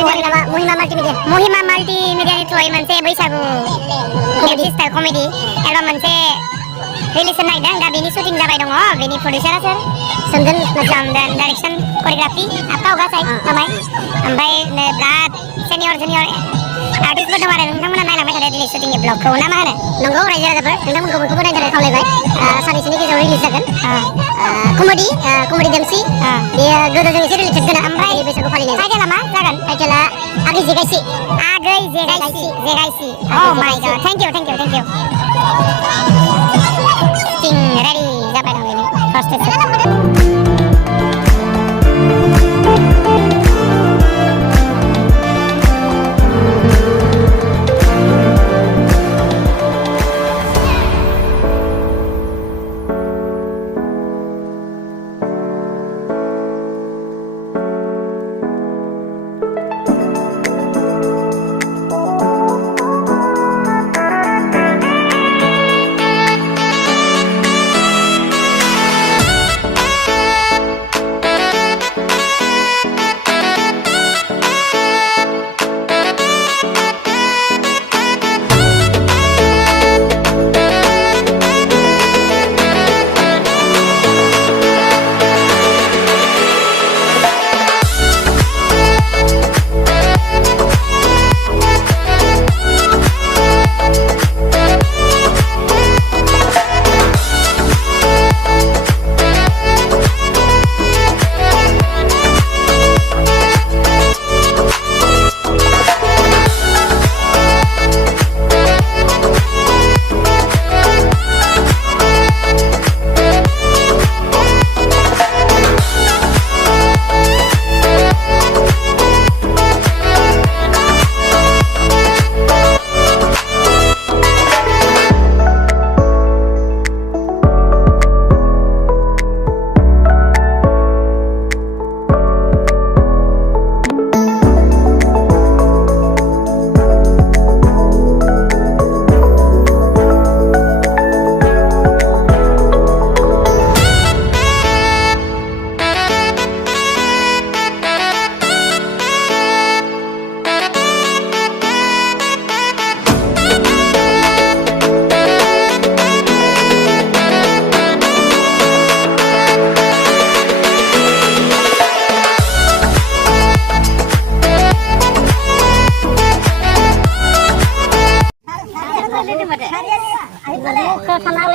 चेनेलनि नामा महिमा माल्टिमिडिया। महिमा माल्टिमिडियानि थ्रुयै मोनसे बैसागु कमेडि स्टाइल कमेडि एलबाम मोनसे रिलिज नायदों। दा बेनि शुटिं जाबाय दङ। बेनि प्रडिउसारा सोर? सोमदोन नाजामदोन। डाइरेक्सन कोरियोग्राफि आफा गासाय जाबाय। ओमफ्राय बिराद सिनियर जुनियर आर्टिस्टफोर दं आरो नोंथांमोना नायलांबाय थादो दिनै शुटिंनि ब्लगखौ ना मा होनो? नंगौ रायजो राजाफोर नोंथांमोनखौ बयखौबो नायनो थाखाय खावलायबाय। साननैसोनि गेजेराव रिलिज जागोन। कमेडि देमसि बेयो गोदोजों एसे रिलेटेड गोनां। ओमफ्राय बैसागु फालिनाय टाइटेला मा जागोन? टाइटेला आगै जेगायसि। आगै जेगायसि। अ माय गड थैंक यू। शुटिं रेडि जाबाय दं बेनि फार्स्ट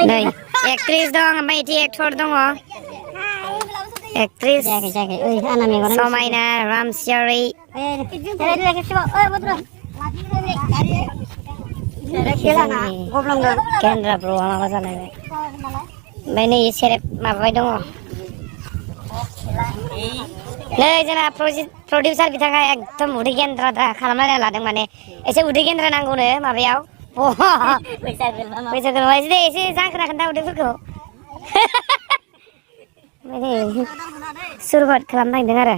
नै एक्ट्रिस दं ओमफ्राय इदि एक्टर दङ। एक्ट्रिस समायना रामसियारि केन्द्रा ब्र'आ माबा जालायबाय। ओमफ्राय नै सेरेब माबाबाय दङ। नै जोंना प्रडिउसार बिथाङा एकदम उदै गेन्द्रा खालामनानै लादों। माने एसे उदै गेन्द्रा नांगौनो माबायाव बैसागु एसे जांख्रा खोन्था उदैफोरखौ सुरबत खालामनो नागिरदों आरो।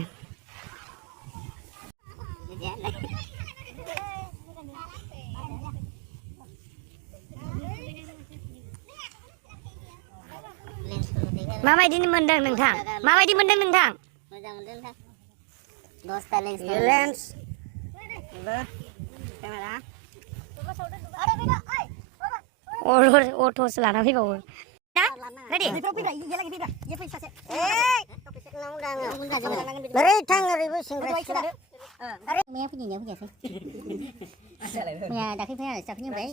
माबायदि मोनदों नोंथां? माबायदि मोनदों नोंथां? मोजां मोनदों नोंथां। 10टा लेन्स केमेरा अट'सो लाना फैबावो। रेडि? ओरै थां ओरैबो सेंग्रा सिख्ला। मैया फैनाया फैयासै। मैया दाख्लै फैया जाफैनो होनबाय।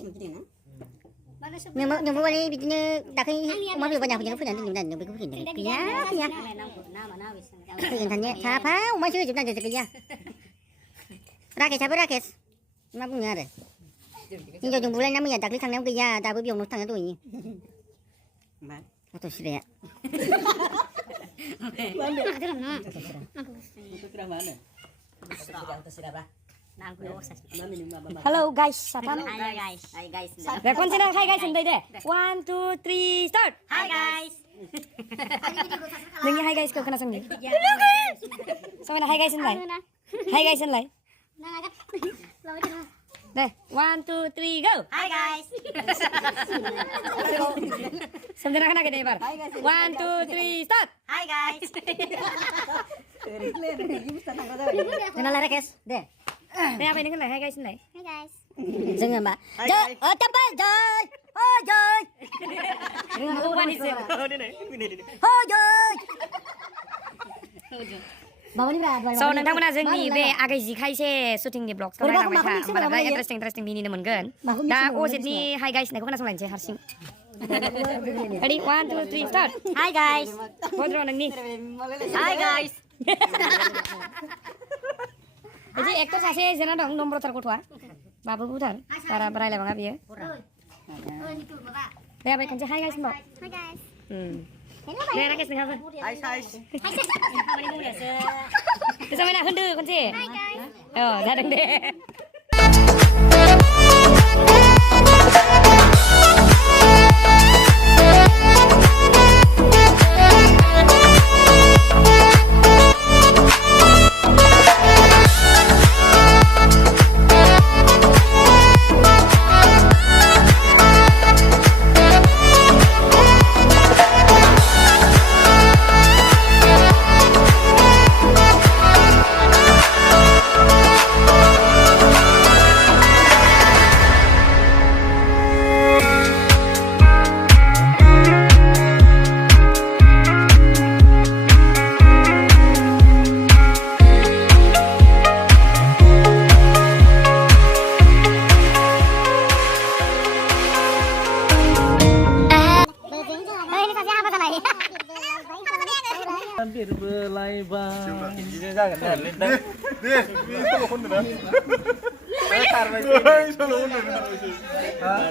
नोंबो माने बिदिनो दाख्लै अमा बेदर बायना फैनानै दोनदोंमोन नों बेखौ फैदों। गैया फैगोन थानिया साफा अमासो होजोबनांदों गैया। राकेश मा बुङो आरो हिन्जावजों बुलायना मैया दाख्लै थांनायाव गैया दाबो बेयावनो थांना दंहैयो। गथ' सिराया Hello guys, Satam. Hi guys. Rekonsina hi guys sendiri deh. 1, 2, 3, start. Hi guys. Dengi hi guys kau kena sendiri. Sama hi guys sendiri. Hi guys sendiri. Deh, 1, 2, 3, go. Hi guys. Sendiri kena gede bar. 1, 2, 3, start. Hi guys. Jangan lari guys. Deh. Đây apa ini kan hai guys này. Hai guys. Jangan mbak. Cepat joy. Oh joy. Lupa nih sih. Oh joy. Bawa ni berat. So नोंथांमोना जोंनि बे आगै जिखायसे शुटिंनि ब्लगखौ नायलांबाय था होमबाना interesting मिनिनो मोनगोन दा अजेटनि हाइ गाइस होननायखौ खोनासंलायनोसै हारसिं Ready 1 2 3 start Hi guys Bodro नोंनि Hi guys Jadi aktor सासे जेना दं नम्रथार गथ'आ बाबु गुथार बारा रायलायबाङा बियो दे आबै खनसे हाइ गाइस होनबाव Hai guys. दे राकेश नोंहाबो Hai guys. समायना होनदो खनसे Hai guys. जादों दे Ini saja apa salah ya? Hampir belai bang. Ini jangan dah. Deh, ini kalau kau dah. Tar lagi. Kalau kau dah. Ah.